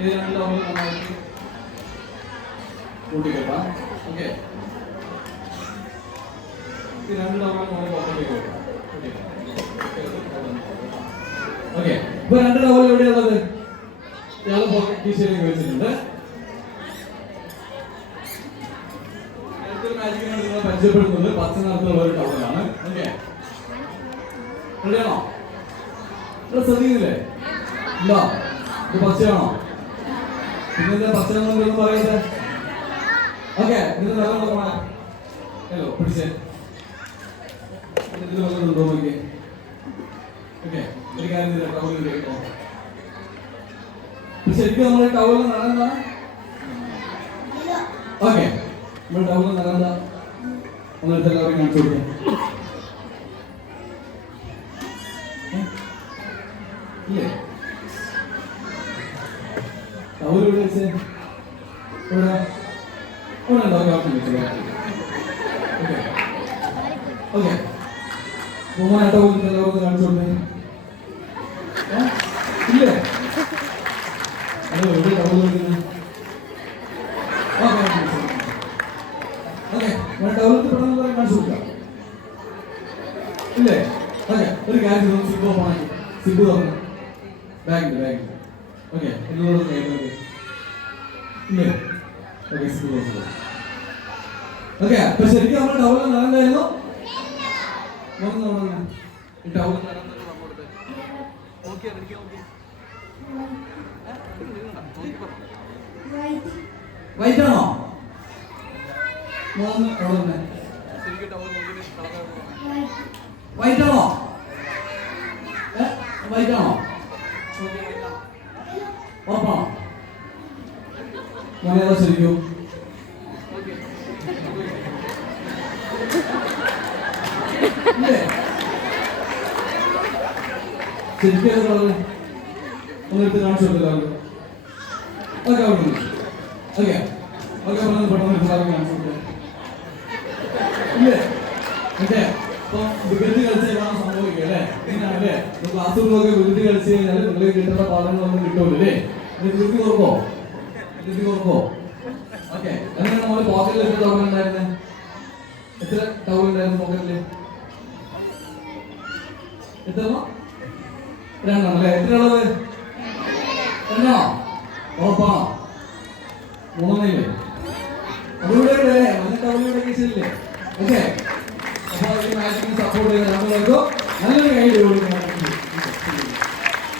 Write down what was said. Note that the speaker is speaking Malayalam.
ഇത് രണ്ട് ടവൽ നന്നായിട്ട് കൂട്ടിക്കെട്ടാം. ഓക്കെ, ഈ രണ്ട് ടവൽ നമ്മൾ പുറത്തേക്ക് വെക്കാം. ഓക്കെ, ഇപ്പൊ രണ്ട് ടവൽ എവിടെയുള്ളത്? ഇയാള് പോക്കറ്റ് കീശയിലേക്ക് വെച്ചിട്ടുണ്ട്. മാജിക്കിനാണ് നിങ്ങൾ പരിചയപ്പെടുന്നത് പച്ച നിറത്തിലുള്ള ഒരു ടവലാണ്. ഓക്കെ, റെഡിയാണോ? ശ്രദ്ധിക്കുന്നില്ലേ? ഉണ്ടോ? ഇത് പച്ചയാണോ? പിന്നെ പച്ച എന്നൊന്നും പറയുന്നത്. ഓക്കെ, ഇത് നല്ല നോക്കണേ. ഹലോ, പിടിച്ചേ. ഇതിൽ വന്നിട്ടുണ്ടോ നോക്കിയേ. ഓക്കെ, ഒരു കാര്യം ടവലിൽ കേട്ടോ. ശരിക്കും നമ്മൾ ടവലിൽ നടന്ന ഓക്കെ, നമ്മൾ ടവലിൽ നടന്ന നമ്മളെടുത്ത് എല്ലാവരും കാണിച്ചു കൊടുക്കാം. ഇല്ലേ ടവൽ ഇവിടെ വെച്ചേ ഇവിടെ ഇവിടെ ഉണ്ടാവും. ഓക്കെ ഓക്കെ, ബഹുമാനായിട്ട് എല്ലാവർക്കും കാണിച്ചു കൊടുത്തേ. ഇല്ലേ ഹലോ, എവിടെ ടവൽ കൊടുക്കുന്നത്? ഓക്കെ ഓക്കെ, ടവലത്ത് പെട്ടെന്ന് പറയാൻ കാണിച്ചു കൊടുക്കാം. ഇല്ലേ? ഓക്കെ, ഒരു കാര്യം സിബ് ഓപ്പൺ ആക്കി. സിബ് തുറന്നു. ബാഗ് ഓക്കെ, എന്നോട് ഇല്ലേ? ഓക്കെ, സിബ് തുറന്നു. ഓക്കെ, അപ്പൊ ശരിക്കും നമ്മൾ ടവൽ നടന്നായിരുന്നു. ഈ ടവൽ വൈറ്റ് ആണോ? വൈറ്റ് ആണോ? വൈറ്റ് ആണോ? ഉറപ്പാണോ? മലയാളം ശരിക്കും ശരിക്കും ഒന്നെടുത്ത് കാണിച്ചു കൊടുത്തല്ലോ. ഓക്കെ ഓക്കെ ഓക്കെ ഓക്കെ, പെട്ടെന്ന് കാണിച്ചു കൊടുത്തേ. ഇല്ലേ? ഓക്കെ, അപ്പൊ വികൃതി കളിച്ച് കാണാൻ സംഭവിക്കും അല്ലേ? ഇങ്ങനെയാണല്ലേ ക്ലാസ് റൂമൊക്കെ വികൃതി കളിച്ച് കഴിഞ്ഞാൽ നിങ്ങൾക്ക് കിട്ടുന്ന പാഠങ്ങളൊന്നും കിട്ടുമല്ലോ അല്ലേ? വികൃതി കുറക്കോ? ഓക്കെ, എങ്ങനെയാണ് നമ്മൾ പോക്കറ്റിൽ എത്ര ടവൽ ഉണ്ടായിരുന്നത്? എത്ര ടവൽ ഉണ്ടായിരുന്നു പോക്കറ്റില്? എത്ര? രണ്ടെണ്ണം അല്ലേ? എത്ര ഉള്ളത്? രണ്ടോ? ഉറപ്പാണോ? മൂന്നെണ്ണയില്ലേ? അതിലൂടെ അല്ലേ നല്ല ടവലിലൂടെ കേസില്ലേ? ഓക്കെ, അപ്പോൾ ഈ മാച്ചിന് സപ്പോർട്ട് ചെയ്ത് നല്ലൊരു കൈ